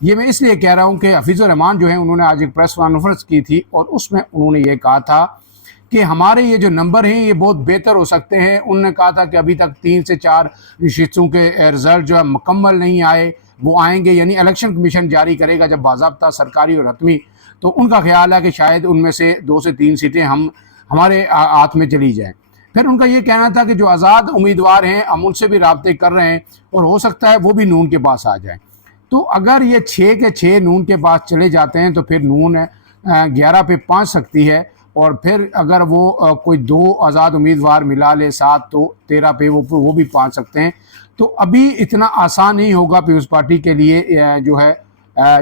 یہ میں اس لیے کہہ رہا ہوں کہ حفیظ الرحمان جو ہیں انہوں نے آج ایک پریس کانفرنس کی تھی اور اس میں انہوں نے یہ کہا تھا کہ ہمارے یہ جو نمبر ہیں یہ بہت بہتر ہو سکتے ہیں. انہوں نے کہا تھا کہ ابھی تک 3 سے 4 نشستوں کے رزلٹ جو ہے مکمل نہیں آئے، وہ آئیں گے، یعنی الیکشن کمیشن جاری کرے گا جب باضابطہ سرکاری اور حتمی. تو ان کا خیال ہے کہ شاید ان میں سے 2 سے 3 سیٹیں ہمارے ہاتھ میں چلی جائیں. پھر ان کا یہ کہنا تھا کہ جو آزاد امیدوار ہیں ہم ان سے بھی رابطے کر رہے ہیں اور ہو سکتا ہے وہ بھی نون کے پاس آ جائیں. تو اگر یہ 6 کے 6 نون کے پاس چلے جاتے ہیں تو پھر نون 11 پہ پہنچ سکتی ہے، اور پھر اگر وہ کوئی 2 آزاد امیدوار ملا لے 7 تو 13 پہ وہ بھی پہنچ سکتے ہیں. تو ابھی اتنا آسان نہیں ہوگا پیپلز پارٹی کے لیے جو ہے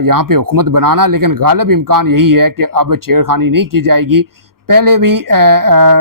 یہاں پہ حکومت بنانا، لیکن غالب امکان یہی ہے کہ اب چھیڑخانی نہیں کی جائے گی. پہلے بھی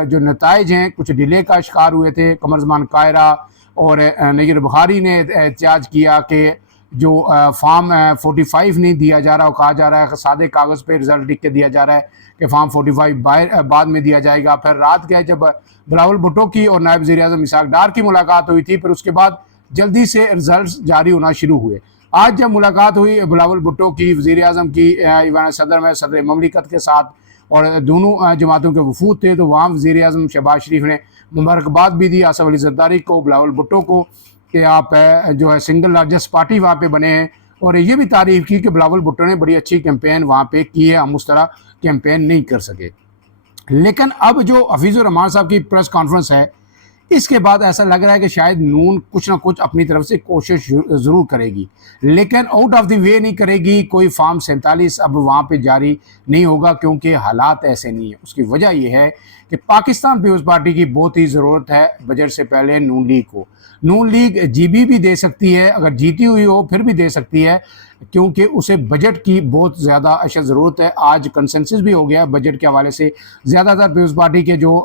جو نتائج ہیں کچھ ڈیلے کا شکار ہوئے تھے. قمر زمان قاہرہ اور نیر بخاری نے احتجاج کیا کہ جو فارم 45 نہیں دیا جا رہا، وہ کہا جا رہا ہے کہ سادے کاغذ پہ رزلٹ لکھ کے دیا جا رہا ہے کہ فارم 45 بعد میں دیا جائے گا. پھر رات کے جب بلاول بھٹو کی اور نائب وزیر اعظم اسحاق ڈار کی ملاقات ہوئی تھی، پھر اس کے بعد جلدی سے رزلٹس جاری ہونا شروع ہوئے. آج جب ملاقات ہوئی بلاول بھٹو کی وزیر اعظم کی ایوان صدر میں صدر مملکت کے ساتھ، اور دونوں جماعتوں کے وفود تھے، تو وہاں وزیر اعظم شہباز شریف نے مبارکباد بھی دی آصف علی زرداری کو، بلاول بھٹو کو، کہ آپ جو ہے سنگل لارجسٹ پارٹی وہاں پہ بنے ہیں. اور یہ بھی تعریف کی کہ بلاول بھٹو نے بڑی اچھی کیمپین وہاں پہ کی ہے، ہم اس طرح کیمپین نہیں کر سکے. لیکن اب جو حفیظ الرحمان صاحب کی پریس کانفرنس ہے، اس کے بعد ایسا لگ رہا ہے کہ شاید نون کچھ نہ کچھ اپنی طرف سے کوشش ضرور کرے گی، لیکن آؤٹ آف دی وے نہیں کرے گی. کوئی فارم 47 اب وہاں پہ جاری نہیں ہوگا کیونکہ حالات ایسے نہیں ہیں. اس کی وجہ یہ ہے کہ پاکستان پیپلز پارٹی کی بہت ہی ضرورت ہے بجٹ سے پہلے نون لیگ کو. نون لیگ جی بی بھی دے سکتی ہے، اگر جیتی ہوئی ہو پھر بھی دے سکتی ہے، کیونکہ اسے بجٹ کی بہت زیادہ اشد ضرورت ہے. آج کنسنسس بھی ہو گیا بجٹ کے حوالے سے. زیادہ تر پیپلز پارٹی کے جو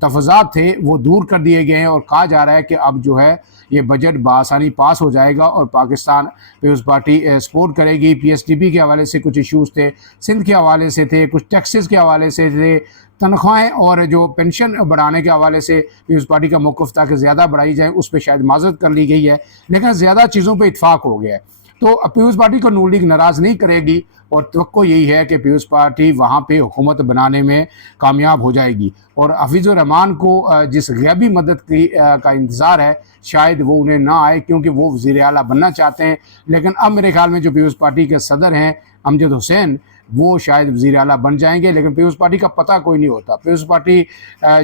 تفاضات تھے وہ دور کر دیے گئے ہیں، اور کہا جا رہا ہے کہ اب جو ہے یہ بجٹ بآسانی پاس ہو جائے گا اور پاکستان پیپلز پارٹی سپورٹ کرے گی. پی ایس ٹی پی کے حوالے سے کچھ ایشوز تھے، سندھ کے حوالے سے تھے، کچھ ٹیکسز کے حوالے سے تھے، تنخواہیں اور جو پینشن بڑھانے کے حوالے سے پیپلز پارٹی کا موقف تھا کہ زیادہ بڑھائی جائیں، اس پہ شاید معذرت کر لی گئی ہے، لیکن زیادہ چیزوں پہ اتفاق ہو گیا ہے. تو پیپلز پارٹی کو نون لیگ ناراض نہیں کرے گی، اور توقع یہی ہے کہ پیپلز پارٹی وہاں پہ حکومت بنانے میں کامیاب ہو جائے گی. اور حفیظ الرحمان کو جس غیبی مدد کا انتظار ہے شاید وہ انہیں نہ آئے، کیونکہ وہ وزیر اعلیٰ بننا چاہتے ہیں. لیکن اب میرے خیال میں جو پیپلز پارٹی کے صدر ہیں امجد حسین، وہ شاید وزیر اعلیٰ بن جائیں گے. لیکن پیپلز پارٹی کا پتہ کوئی نہیں ہوتا. پیپلز پارٹی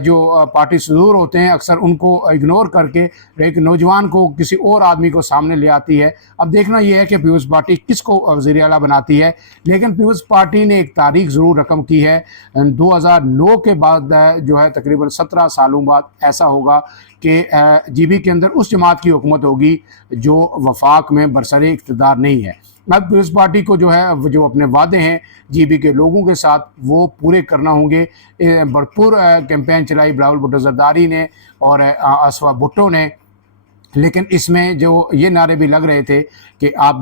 جو پارٹی صدور ہوتے ہیں اکثر ان کو اگنور کر کے ایک نوجوان کو، کسی اور آدمی کو سامنے لے آتی ہے. اب دیکھنا یہ ہے کہ پیپلز پارٹی کس کو وزیر اعلیٰ بناتی ہے. لیکن پیپلز پارٹی نے ایک تاریخ ضرور رقم کی ہے. 2009 کے بعد جو ہے تقریباً 17 سالوں بعد ایسا ہوگا کہ جی بی کے اندر اس جماعت کی حکومت ہوگی جو وفاق میں برسر اقتدار نہیں ہے. اب پیپلز پارٹی کو جو ہے جو اپنے وعدے ہیں جی بی کے لوگوں کے ساتھ وہ پورے کرنا ہوں گے. بھرپور کیمپین چلائی بلاول بھٹو زرداری نے اور اسوا بھٹو نے، لیکن اس میں جو یہ نعرے بھی لگ رہے تھے کہ آپ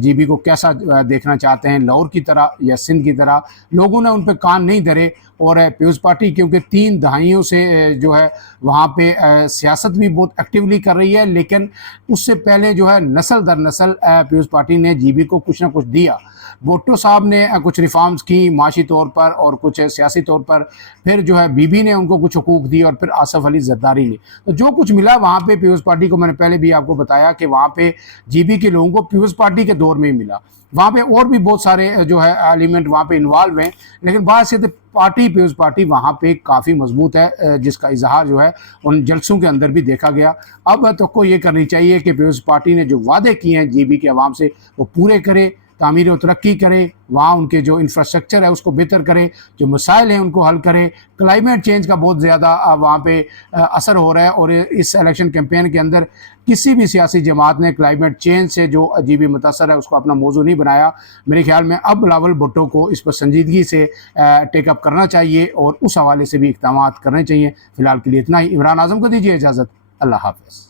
جی بی کو کیسا دیکھنا چاہتے ہیں، لاہور کی طرح یا سندھ کی طرح، لوگوں نے ان پہ کان نہیں دھرے. اور پیپلز پارٹی کیونکہ 3 دہائیوں سے جو ہے وہاں پہ سیاست بھی بہت ایکٹیولی کر رہی ہے، لیکن اس سے پہلے جو ہے نسل در نسل پیپلز پارٹی نے جی بی کو کچھ نہ کچھ دیا. بھٹو صاحب نے کچھ ریفارمز کی معاشی طور پر اور کچھ سیاسی طور پر، پھر جو ہے بی بی نے ان کو کچھ حقوق دی، اور پھر آصف علی زرداری نے. تو جو کچھ ملا وہاں پہ پیپلز پارٹی کو، میں نے پہلے بھی آپ کو بتایا کہ وہاں پہ جی بی کے لوگوں کو پیپلز پارٹی کے دور میں ہی ملا. وہاں پہ اور بھی بہت سارے جو ہے ایلیمنٹ وہاں پہ انوالو ہیں، لیکن بات سے پارٹی پیپلز پارٹی وہاں پہ کافی مضبوط ہے، جس کا اظہار جو ہے ان جلسوں کے اندر بھی دیکھا گیا. اب تو کو یہ کرنی چاہیے کہ پیپلز پارٹی نے جو وعدے کیے ہیں جی بی کے عوام سے وہ پورے کرے، تعمیر و ترقی کرے، وہاں ان کے جو انفراسٹرکچر ہے اس کو بہتر کرے، جو مسائل ہیں ان کو حل کرے. کلائمیٹ چینج کا بہت زیادہ وہاں پہ اثر ہو رہا ہے، اور اس الیکشن کیمپین کے اندر کسی بھی سیاسی جماعت نے کلائمیٹ چینج سے جو عجیبی متاثر ہے اس کو اپنا موضوع نہیں بنایا. میرے خیال میں اب بلاول بھٹو کو اس پر سنجیدگی سے ٹیک اپ کرنا چاہیے اور اس حوالے سے بھی اقدامات کرنے چاہیے. فی الحال کے لیے اتنا ہی. عمران اعظم کو دیجیے اجازت. اللہ حافظ.